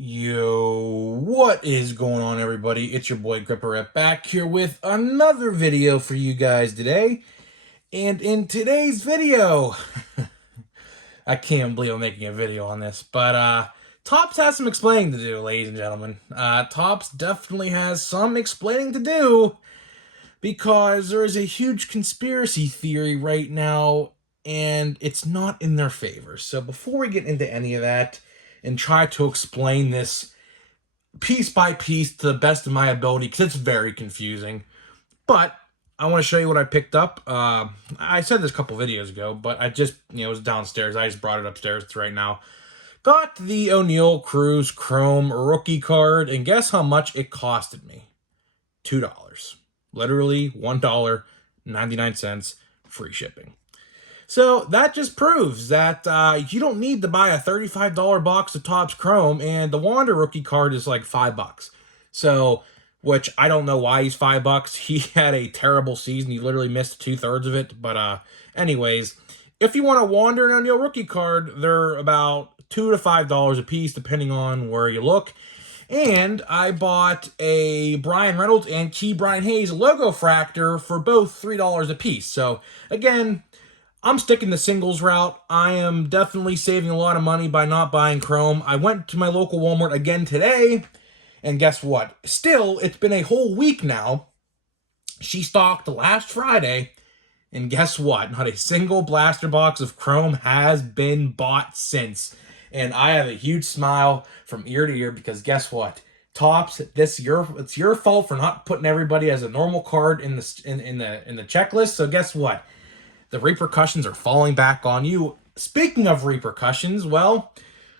Yo, what is going on, everybody? It's your boy Gripper back here with another video for you guys today. And in today's video, I can't believe I'm making a video on this, but Topps has some explaining to do, ladies and gentlemen. Topps definitely has some explaining to do because there is a huge conspiracy theory right now, and it's not in their favor. So before we get into any of that and try to explain this piece by piece to the best of my ability, because it's very confusing. But I want to show you what I picked up. I said this a couple videos ago, but I just, it was downstairs. I just brought it upstairs right now. Got the O'Neal Cruz Chrome rookie card, and guess how much it costed me? $2. Literally $1.99, free shipping. So that just proves that you don't need to buy a $35 box of Topps Chrome, and the Wander rookie card is like $5. So, which I don't know why he's $5. He had a terrible season. He literally missed 2/3 of it. But anyways, if you want a Wander and O'Neal rookie card, they're about $2 to $5 a piece, depending on where you look. And I bought a Brian Reynolds and Key Brian Hayes logo fractor for both $3 a piece. So again, I'm sticking the singles route. I am definitely saving a lot of money by not buying Chrome. I went to my local Walmart again today, and guess what? Still, it's been a whole week now. She stocked last Friday, and guess what? Not a single blaster box of Chrome has been bought since. And I have a huge smile from ear to ear because guess what? Topps, it's your fault for not putting everybody as a normal card in the checklist. So guess what? The repercussions are falling back on you. Speaking of repercussions, well,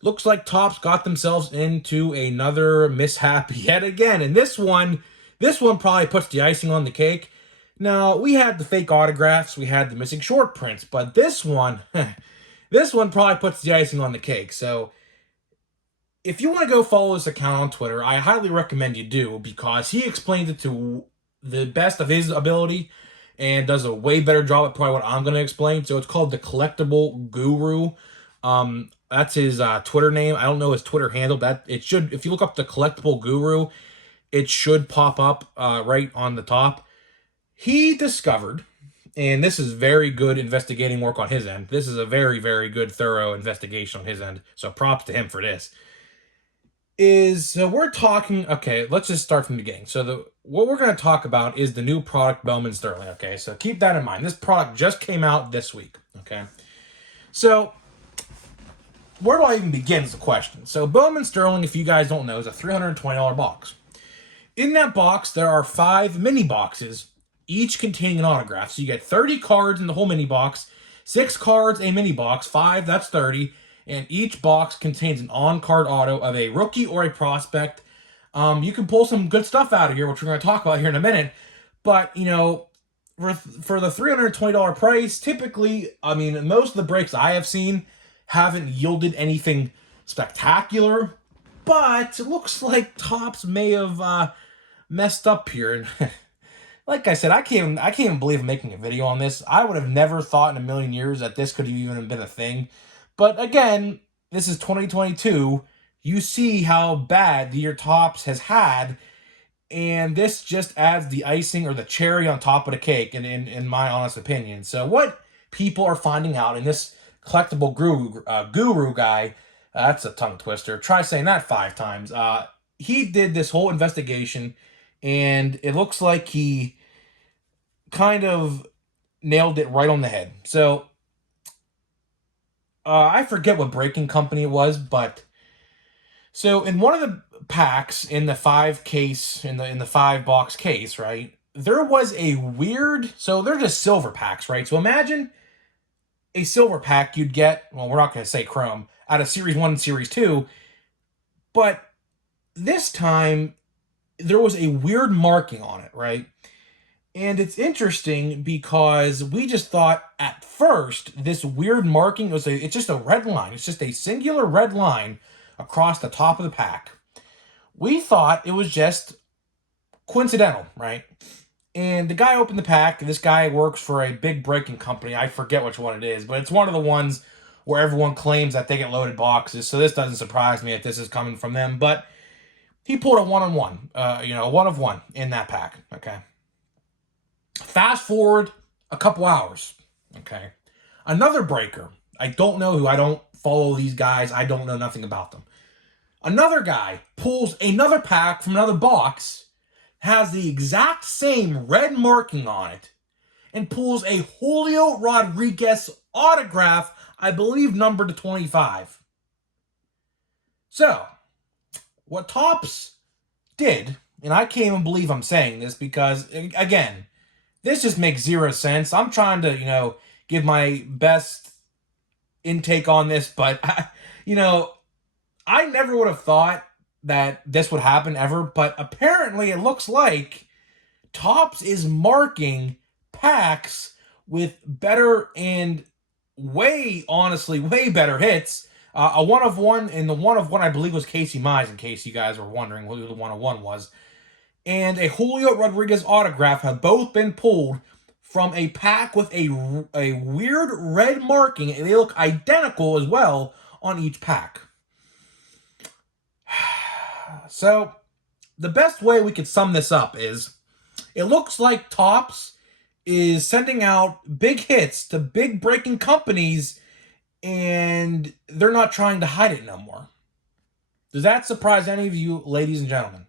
looks like Topps got themselves into another mishap yet again. And this one probably puts the icing on the cake. Now, we had the fake autographs, we had the missing short prints, but this one, this one probably puts the icing on the cake. So, if you want to go follow this account on Twitter, I highly recommend you do, because he explains it to the best of his ability and does a way better job at probably what I'm going to explain. So it's called the Collectible Guru. That's his Twitter name. I don't know his Twitter handle, but it should, if you look up the Collectible Guru, it should pop up right on the top. He discovered, and this is very good investigating work on his end. This is a very, very good, thorough investigation on his end. So props to him for this. So we're talking, okay, let's just start from the beginning. So what we're going to talk about is the new product, Bowman Sterling, okay? So keep that in mind. This product just came out this week, okay? So where do I even begin is the question. So Bowman Sterling, if you guys don't know, is a $320 box. In that box, there are 5 mini boxes, each containing an autograph. So you get 30 cards in the whole mini box, 6 cards a mini box, 5, that's 30. And each box contains an on-card auto of a rookie or a prospect. You can pull some good stuff out of here, which we're going to talk about here in a minute. But, for the $320 price, typically, most of the breaks I have seen haven't yielded anything spectacular. But it looks like Topps may have messed up here. And like I said, I can't even believe I'm making a video on this. I would have never thought in a million years that this could have even been a thing. But again, this is 2022. You see how bad the year Topps has had, and this just adds the icing or the cherry on top of the cake, in my honest opinion. So what people are finding out in this collectible guru guy, that's a tongue twister. Try saying that 5 times. He did this whole investigation, and it looks like he kind of nailed it right on the head. So I forget what breaking company it was, but so in one of the packs in the 5 case, in the 5-box case, right, there was a weird, so they're just silver packs, right? So imagine a silver pack you'd get, well, we're not going to say Chrome, out of Series 1 and Series 2, but this time there was a weird marking on it, right? And it's interesting because we just thought at first this weird marking it's just a red line. It's just a singular red line across the top of the pack. We thought it was just coincidental, right? And the guy opened the pack. This guy works for a big breaking company. I forget which one it is, but it's one of the ones where everyone claims that they get loaded boxes. So this doesn't surprise me if this is coming from them. But he pulled a one-on-one, a one of one in that pack. Okay. Fast forward a couple hours. Okay. Another breaker. I don't know who. I don't follow these guys. I don't know nothing about them. Another guy pulls another pack from another box, has the exact same red marking on it, and pulls a Julio Rodriguez autograph, I believe numbered to 25. So, what Topps did, and I can't even believe I'm saying this because, again, this just makes zero sense. I'm trying to, give my best intake on this, but, I never would have thought that this would happen ever, but apparently it looks like Topps is marking packs with better and way better hits. A one of one, and the one of one I believe was Casey Mize, in case you guys were wondering who the one of one was. And a Julio Rodriguez autograph have both been pulled from a pack with a weird red marking, and they look identical as well on each pack. So, the best way we could sum this up is, it looks like Topps is sending out big hits to big breaking companies, and they're not trying to hide it no more. Does that surprise any of you, ladies and gentlemen?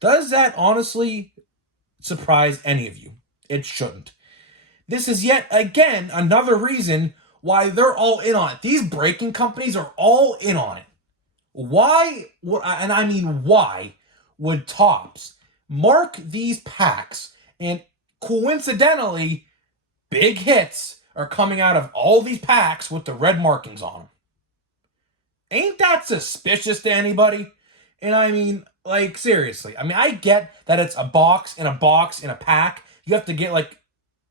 Does that honestly surprise any of you? It shouldn't. This is yet again another reason why they're all in on it. These breaking companies are all in on it. Why, and I mean why, would Topps mark these packs, and coincidentally, big hits are coming out of all these packs with the red markings on them? Ain't that suspicious to anybody? And I mean, seriously. I mean, I get that it's a box in a pack. You have to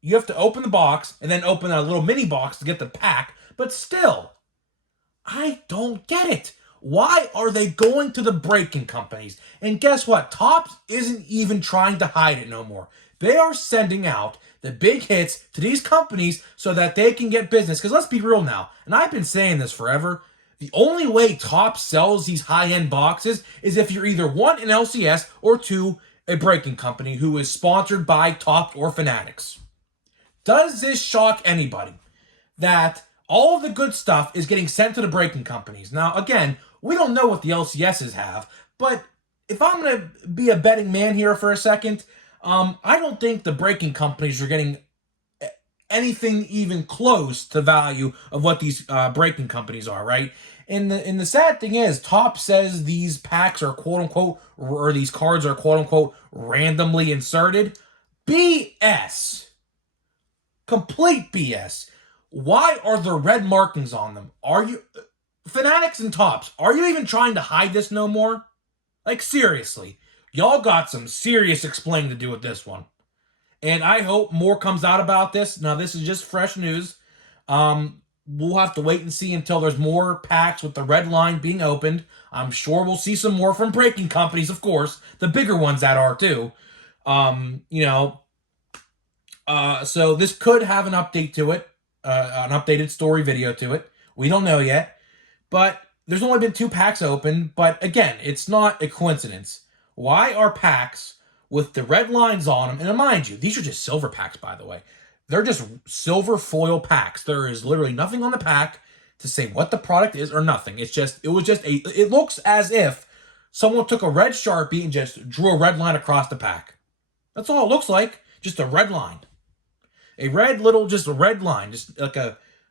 you have to open the box and then open a little mini box to get the pack. But still, I don't get it. Why are they going to the breaking companies? And guess what? Topps isn't even trying to hide it no more. They are sending out the big hits to these companies so that they can get business. Because let's be real now, and I've been saying this forever, the only way Topps sells these high-end boxes is if you're either one, an LCS, or two, a breaking company who is sponsored by Topps or Fanatics. Does this shock anybody that all of the good stuff is getting sent to the breaking companies? Now, again, we don't know what the LCSs have, but if I'm going to be a betting man here for a second, I don't think the breaking companies are getting anything even close to value of what these breaking companies are, right? And the sad thing is, Topps says these packs are quote-unquote, or these cards are quote-unquote randomly inserted. BS. Complete BS. Why are there red markings on them? Are you... Fanatics and Topps, are you even trying to hide this no more? Seriously. Y'all got some serious explaining to do with this one. And I hope more comes out about this. Now, this is just fresh news. We'll have to wait and see until there's more packs with the red line being opened. I'm sure we'll see some more from breaking companies, of course. The bigger ones that are, too. So this could have an update to it. An updated story video to it. We don't know yet. But there's only been 2 packs open. But again, it's not a coincidence. Why are packs with the red lines on them? And mind you, these are just silver packs, by the way. They're just silver foil packs. There is literally nothing on the pack to say what the product is or nothing. It looks as if someone took a red Sharpie and just drew a red line across the pack. That's all it looks like. Just a red line. A red line. Just like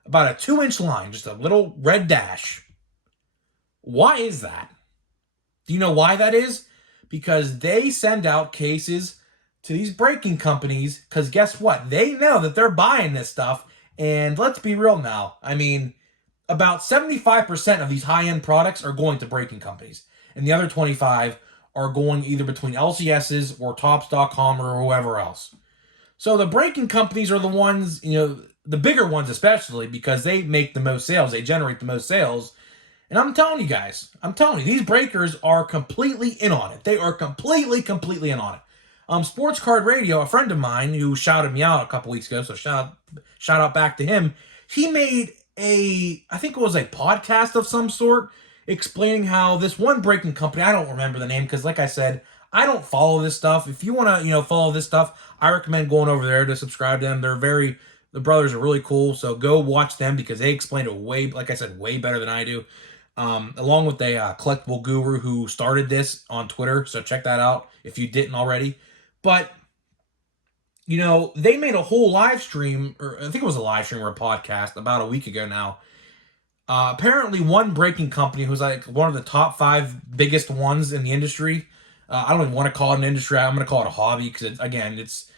about a 2-inch line. Just a little red dash. Why is that? Do you know why that is? Because they send out cases to these breaking companies, because guess what? They know that they're buying this stuff, and let's be real now. I mean, about 75% of these high-end products are going to breaking companies, and the other 25 are going either between LCSs or Topps.com or whoever else. So the breaking companies are the ones, the bigger ones especially, because they make the most sales, they generate the most sales. And I'm telling you guys, these breakers are completely in on it. They are completely in on it. Sports Card Radio, a friend of mine who shouted me out a couple weeks ago, so shout out back to him. He made I think it was a podcast of some sort, explaining how this one breaking company, I don't remember the name because, like I said, I don't follow this stuff. If you want to, follow this stuff, I recommend going over there to subscribe to them. The brothers are really cool, so go watch them because they explain it way, like I said, way better than I do. Along with a collectible guru who started this on Twitter, so check that out if you didn't already. But they made a whole live stream, or I think it was a live stream or a podcast about a week ago now. Apparently, one breaking company who's like one of the top 5 biggest ones in the industry. I don't even want to call it an industry. I'm going to call it a hobby because, it's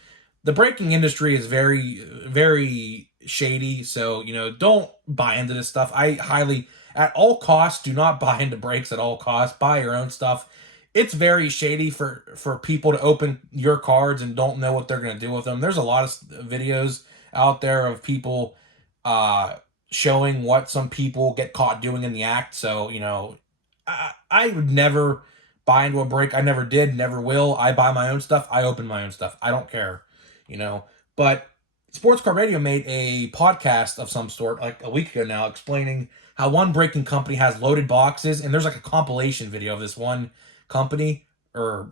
the breaking industry is very, very shady. So, don't buy into this stuff. I highly, at all costs, do not buy into breaks at all costs. Buy your own stuff. It's very shady for people to open your cards and don't know what they're going to do with them. There's a lot of videos out there of people showing what some people get caught doing in the act. So, I would never buy into a break. I never did, never will. I buy my own stuff. I open my own stuff. I don't care, But Sports Card Radio made a podcast of some sort like a week ago now explaining how one breaking company has loaded boxes, and there's like a compilation video of this one company or,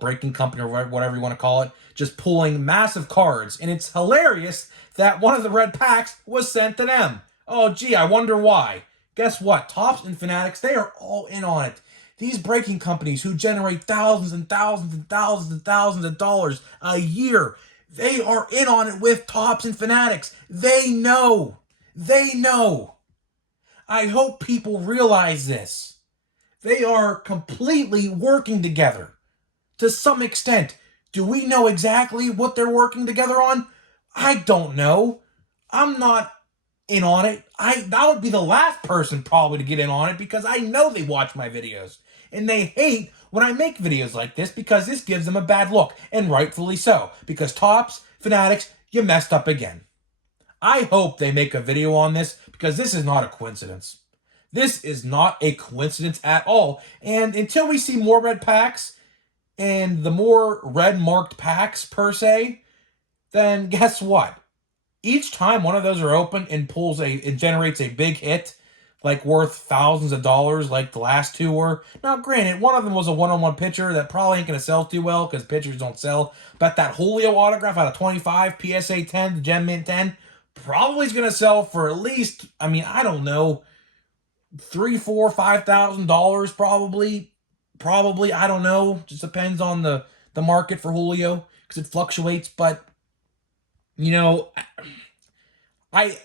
breaking company or whatever you want to call it, just pulling massive cards. And it's hilarious that one of the red packs was sent to them. Oh, gee, I wonder why. Guess what? Topps and Fanatics, they are all in on it. These breaking companies who generate thousands and thousands and thousands and thousands of dollars a year, they are in on it with Topps and Fanatics. They know. They know. I hope people realize this. They are completely working together to some extent. Do we know exactly what they're working together on? I don't know. I'm not in on it. That would be the last person probably to get in on it because I know they watch my videos. And they hate when I make videos like this because this gives them a bad look. And rightfully so. Because Topps, Fanatics, you messed up again. I hope they make a video on this because this is not a coincidence. This is not a coincidence at all. And until we see more red packs and the more red marked packs per se, then guess what? Each time one of those are open and it generates a big hit, like worth thousands of dollars, like the last 2 were. Now, granted, one of them was a one-on-one pitcher that probably ain't going to sell too well because pitchers don't sell. But that Julio autograph out of 25, PSA 10, the Gem Mint 10, probably is going to sell for at least, I don't know, $3,000, $4,000, $5,000 probably. I don't know. Just depends on the market for Julio because it fluctuates. But I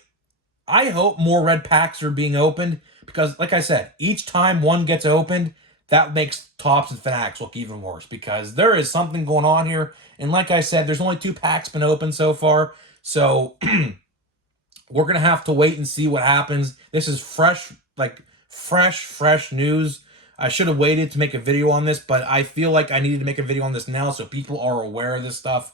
hope more red packs are being opened because, like I said, each time one gets opened, that makes Topps and Fanatics look even worse because there is something going on here. And like I said, there's only 2 packs been opened so far. So we're going to have to wait and see what happens. This is fresh news. I should have waited to make a video on this, but I feel like I needed to make a video on this now so people are aware of this stuff.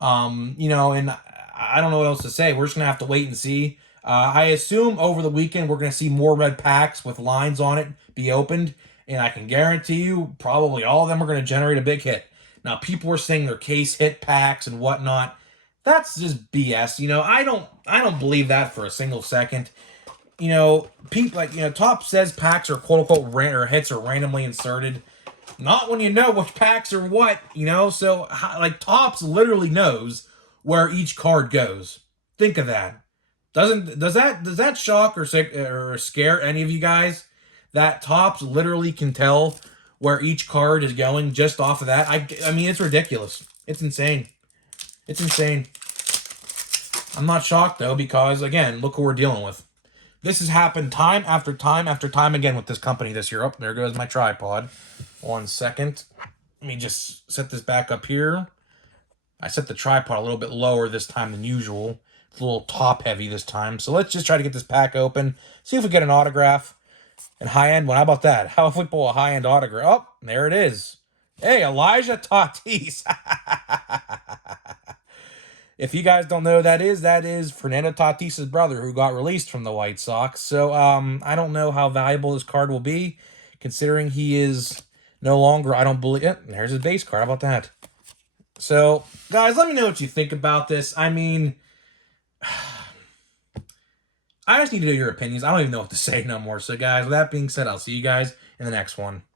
And I don't know what else to say. We're just going to have to wait and see. I assume over the weekend we're going to see more red packs with lines on it be opened, and I can guarantee you probably all of them are going to generate a big hit. Now, people are saying they're case hit packs and whatnot. That's just BS. I don't believe that for a single second. People Topps says packs are quote unquote or hits are randomly inserted. Not when you know which packs are what, So Topps literally knows where each card goes. Think of that. Does that shock or scare any of you guys? That Topps literally can tell where each card is going just off of that. It's ridiculous. It's insane. It's insane. I'm not shocked though because again, look who we're dealing with. This has happened time after time after time again with this company this year. Oh, there goes my tripod. 1 second. Let me just set this back up here. I set the tripod a little bit lower this time than usual. It's a little top heavy this time. So let's just try to get this pack open. See if we get an autograph. And high-end one. How about that? How if we pull a high-end autograph? Oh, there it is. Hey, Elijah Tatis. If you guys don't know who that is Fernando Tatis' brother who got released from the White Sox. So I don't know how valuable this card will be, considering he is no longer, I don't believe it. There's his base card. How about that? So, guys, let me know what you think about this. I just need to know your opinions. I don't even know what to say no more. So guys, with that being said, I'll see you guys in the next one.